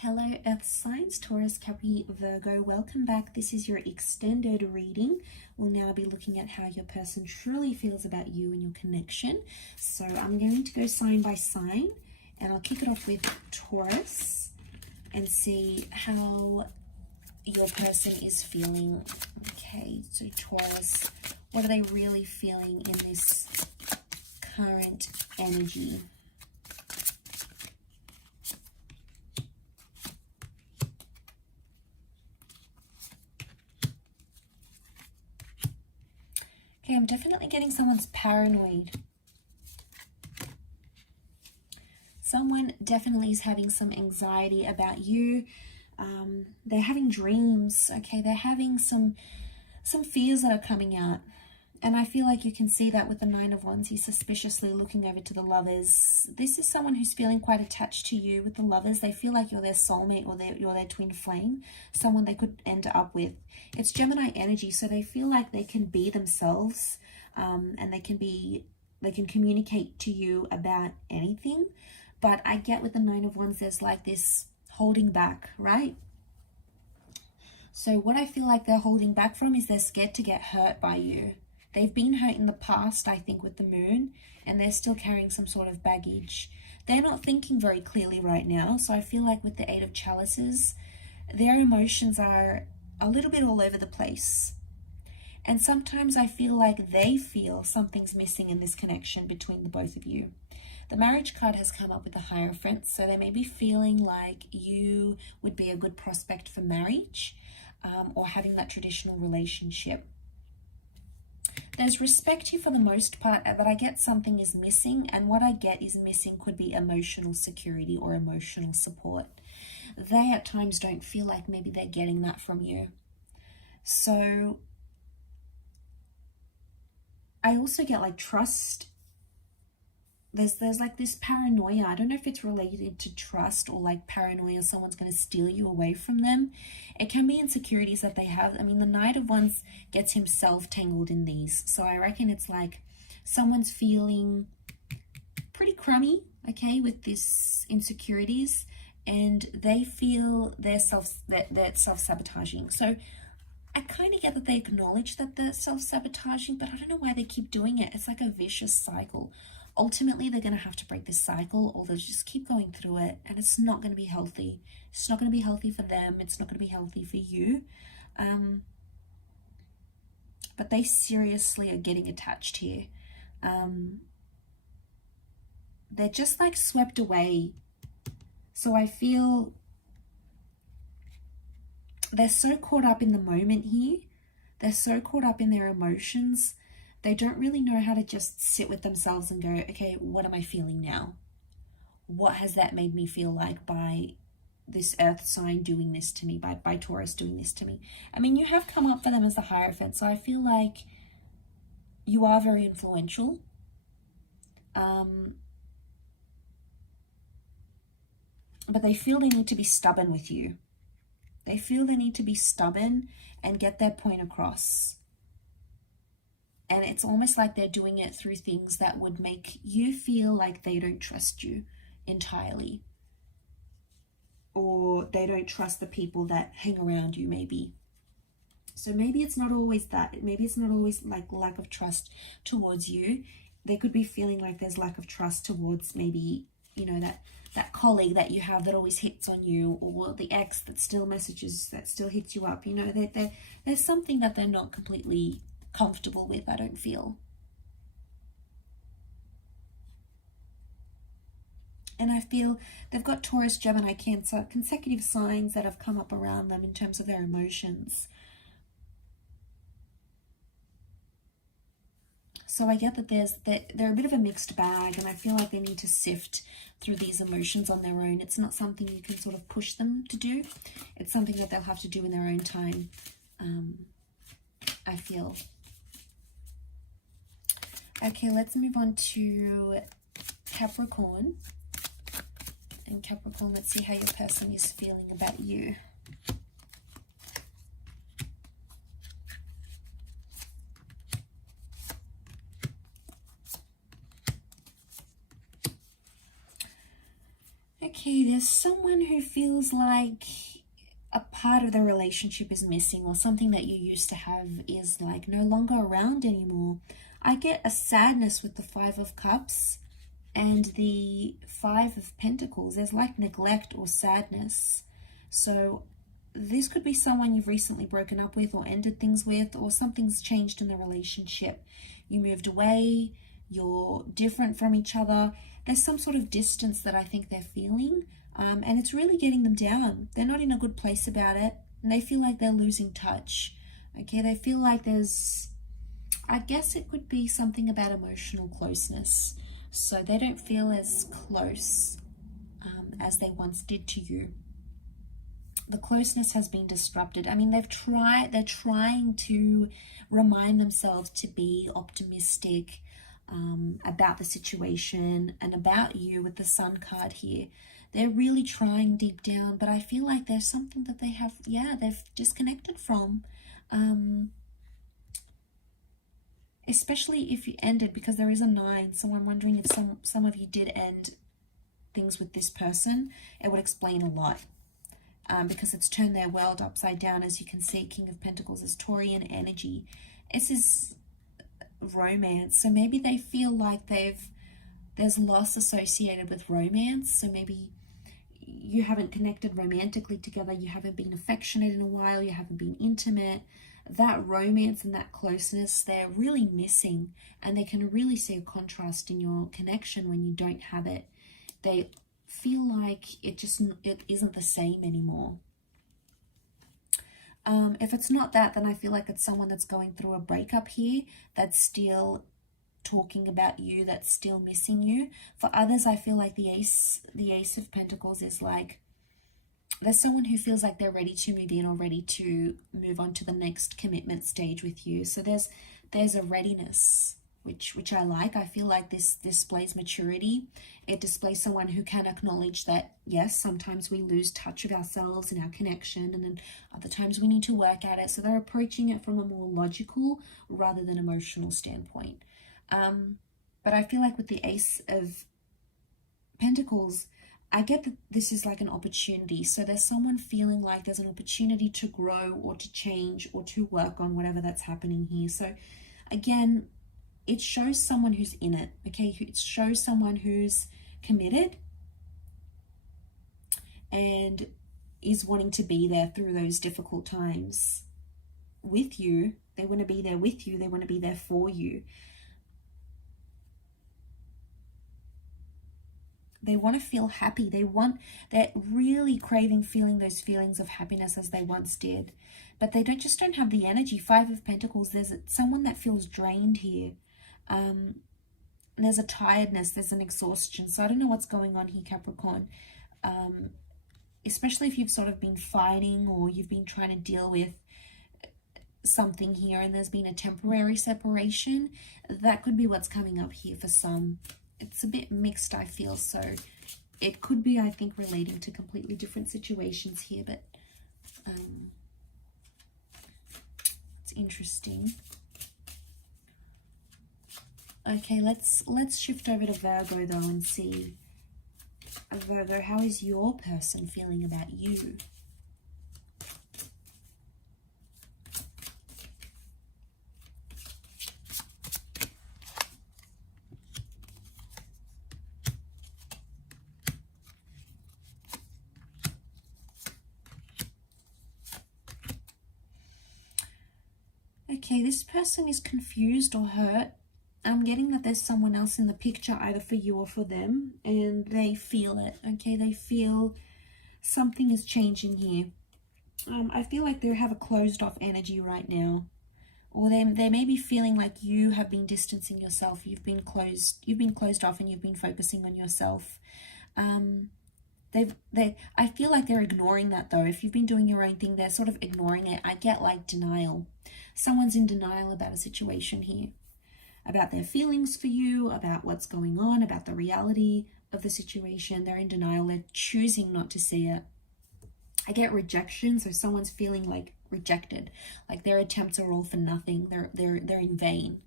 Hello Earth signs, Taurus, Capri, Virgo, welcome back. This is your extended reading. We'll now be looking at how your person truly feels about you and your connection. So I'm going to go sign by sign, and I'll kick it off with Taurus and see how your person is feeling. Okay, so Taurus, what are they really feeling in this current energy? Okay, I'm definitely getting someone's paranoid. Someone definitely is having some anxiety about you. They're having dreams, okay? They're having some fears that are coming out. And I feel like you can see that with the Nine of Wands. He's suspiciously looking over to the Lovers. This is someone who's feeling quite attached to you with the Lovers. They feel like you're their soulmate or you're their twin flame, someone they could end up with. It's Gemini energy, so they feel like they can be themselves, and they can communicate to you about anything. But I get with the Nine of Wands, there's like this holding back, right? So what I feel like they're holding back from is they're scared to get hurt by you. They've been hurt in the past, I think, with the moon, and they're still carrying some sort of baggage. They're not thinking very clearly right now, so I feel like with the Eight of Chalices, their emotions are a little bit all over the place. And sometimes I feel like they feel something's missing in this connection between the both of you. The marriage card has come up with the Hierophant, so they may be feeling like you would be a good prospect for marriage, or having that traditional relationship. There's respect here for the most part, but I get something is missing, and what I get is missing could be emotional security or emotional support. They at times don't feel like maybe they're getting that from you. So I also get like trust. There's like this paranoia. I don't know if it's related to trust or like paranoia someone's going to steal you away from them. It can be insecurities that they have. I mean, the Knight of Wands gets himself tangled in these. So I reckon it's like someone's feeling pretty crummy, okay, with this insecurities, and they feel they're self-sabotaging. So I kind of get that they acknowledge that they're self-sabotaging, but I don't know why they keep doing it. It's like a vicious cycle. Ultimately, they're going to have to break this cycle, or they'll just keep going through it, and it's not going to be healthy. It's not going to be healthy for them. It's not going to be healthy for you. But they seriously are getting attached here. They're just like swept away. So I feel they're so caught up in the moment here. They're so caught up in their emotions. They don't really know how to just sit with themselves and go, okay, what am I feeling now? What has that made me feel like by this earth sign doing this to me, by Taurus doing this to me? I mean, you have come up for them as the Hierophant, so I feel like you are very influential. But they feel they need to be stubborn with you. They feel they need to be stubborn and get their point across. And it's almost like they're doing it through things that would make you feel like they don't trust you entirely. Or they don't trust the people that hang around you, maybe. So maybe it's not always that. Maybe it's not always like lack of trust towards you. They could be feeling like there's lack of trust towards maybe, you know, that colleague that you have that always hits on you, or the ex that still messages, that still hits you up. You know, there's something that they're not completely comfortable with, I don't feel. And I feel they've got Taurus, Gemini, Cancer, consecutive signs that have come up around them in terms of their emotions. So I get that they're a bit of a mixed bag, and I feel like they need to sift through these emotions on their own. It's not something you can sort of push them to do. It's something that they'll have to do in their own time, I feel. Okay, let's move on to Capricorn. And Capricorn, let's see how your person is feeling about you. Okay, there's someone who feels like a part of the relationship is missing, or something that you used to have is like no longer around anymore. I get a sadness with the Five of Cups and the Five of Pentacles. There's like neglect or sadness. So this could be someone you've recently broken up with or ended things with, or something's changed in the relationship. You moved away, you're different from each other. There's some sort of distance that I think they're feeling, and it's really getting them down. They're not in a good place about it, and they feel like they're losing touch. Okay, they feel like there's, I guess it could be something about emotional closeness. So they don't feel as close as they once did to you. The closeness has been disrupted. I mean, they're trying to remind themselves to be optimistic about the situation and about you with the Sun card here. They're really trying deep down, but I feel like there's something that they have, they've disconnected from. Especially if you ended, because there is a 9. So I'm wondering if some of you did end things with this person. It would explain a lot. Because it's turned their world upside down. As you can see, King of Pentacles is Taurian energy. This is romance. So maybe they feel like there's loss associated with romance. So maybe you haven't connected romantically together. You haven't been affectionate in a while. You haven't been intimate. That romance and that closeness, they're really missing. And they can really see a contrast in your connection when you don't have it. They feel like it isn't the same anymore. If it's not that, then I feel like it's someone that's going through a breakup here, that's still talking about you, that's still missing you. For others, I feel like the Ace of Pentacles is like, there's someone who feels like they're ready to move in or ready to move on to the next commitment stage with you. So there's a readiness, which I like. I feel like this displays maturity. It displays someone who can acknowledge that, yes, sometimes we lose touch of ourselves and our connection, and then other times we need to work at it. So they're approaching it from a more logical rather than emotional standpoint. But I feel like with the Ace of Pentacles, I get that this is like an opportunity. So there's someone feeling like there's an opportunity to grow or to change or to work on whatever that's happening here. So again, it shows someone who's in it, okay? It shows someone who's committed and is wanting to be there through those difficult times with you. They want to be there with you. They want to be there for you. They want to feel happy. They're really craving feeling those feelings of happiness as they once did. But they just don't have the energy. Five of Pentacles, there's someone that feels drained here. There's a tiredness, there's an exhaustion. So I don't know what's going on here, Capricorn. Especially if you've sort of been fighting or you've been trying to deal with something here and there's been a temporary separation. That could be what's coming up here for some. It's a bit mixed, I feel. So it could be, I think, relating to completely different situations here, but it's interesting. Okay, let's shift over to Virgo though and see. Virgo, how is your person feeling about you? Okay, this person is confused or hurt. I'm getting that there's someone else in the picture, either for you or for them, and they feel it, okay? They feel something is changing here. I feel like they have a closed off energy right now. Or they may be feeling like you have been distancing yourself. You've been closed off and you've been focusing on yourself. I feel like they're ignoring that though. If you've been doing your own thing, they're sort of ignoring it. I get like denial. Someone's in denial about a situation here. About their feelings for you, about what's going on, about the reality of the situation. They're in denial. They're choosing not to see it. I get rejection, so someone's feeling like rejected, like their attempts are all for nothing. They're in vain.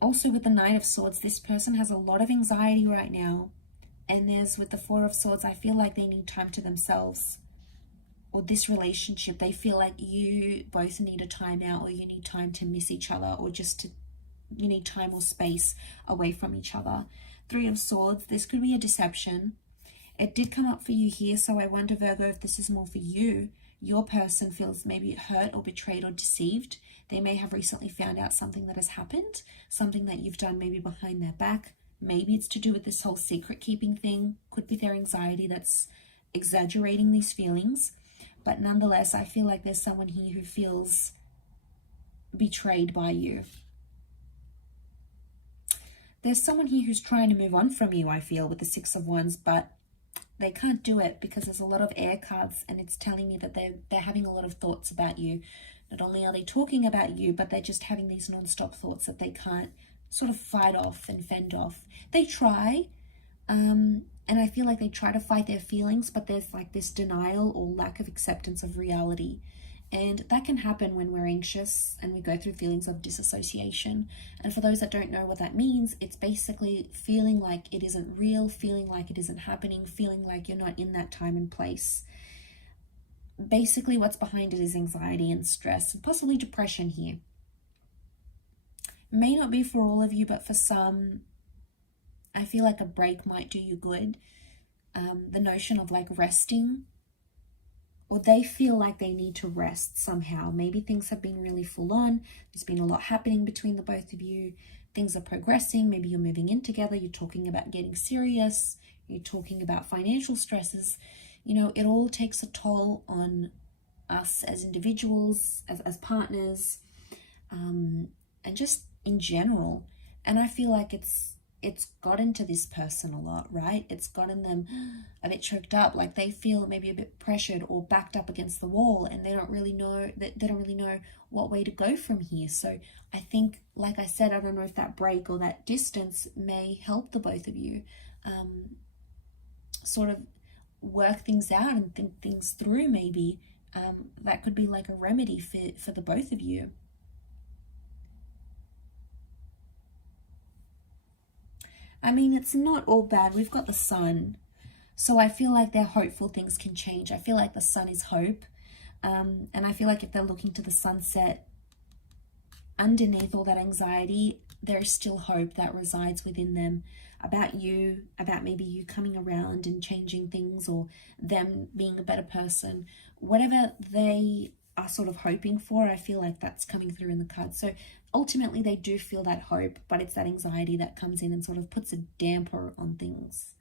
Also with the Knight of Swords, this person has a lot of anxiety right now. And there's, with the Four of Swords, I feel like they need time to themselves. Or this relationship, they feel like you both need a time out, or you need time to miss each other, or just to, you need time or space away from each other. Three of Swords, this could be a deception. It did come up for you here, so I wonder, Virgo, if this is more for you. Your person feels maybe hurt or betrayed or deceived. They may have recently found out something that has happened, something that you've done maybe behind their back. Maybe it's to do with this whole secret keeping thing. Could be their anxiety that's exaggerating these feelings. But nonetheless, I feel like there's someone here who feels betrayed by you. There's someone here who's trying to move on from you, I feel, with the Six of Wands, but they can't do it because there's a lot of air cards, and it's telling me that they're having a lot of thoughts about you. Not only are they talking about you, but they're just having these non-stop thoughts that they can't sort of fight off and fend off. They try, and I feel like they try to fight their feelings, but there's like this denial or lack of acceptance of reality. And that can happen when we're anxious and we go through feelings of disassociation. And for those that don't know what that means, it's basically feeling like it isn't real, feeling like it isn't happening, feeling like you're not in that time and place. Basically, what's behind it is anxiety and stress, and possibly depression here. May not be for all of you, but for some, I feel like a break might do you good. The notion of like resting, or they feel like they need to rest somehow. Maybe things have been really full on. There's been a lot happening between the both of you. Things are progressing. Maybe you're moving in together. You're talking about getting serious. You're talking about financial stresses. You know, it all takes a toll on us as individuals, as partners, and just in general. And I feel like it's gotten to this person a lot, right? It's gotten them a bit choked up, like they feel maybe a bit pressured or backed up against the wall, and they don't really know what way to go from here. So I think, like I said, I don't know if that break or that distance may help the both of you sort of work things out and think things through. Maybe that could be like a remedy for the both of you. I mean, it's not all bad. We've got the sun. So I feel like they're hopeful things can change. I feel like the sun is hope. And I feel like if they're looking to the sunset, underneath all that anxiety, there is still hope that resides within them about you, about maybe you coming around and changing things, or them being a better person. Whatever they are sort of hoping for, I feel like that's coming through in the cards. So ultimately they do feel that hope, but it's that anxiety that comes in and sort of puts a damper on things.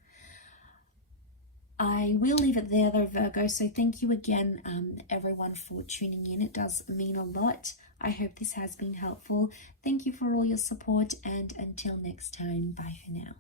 I will leave it there though, Virgo. So thank you again, everyone, for tuning in. It does mean a lot. I hope this has been helpful. Thank you for all your support, and until next time, bye for now.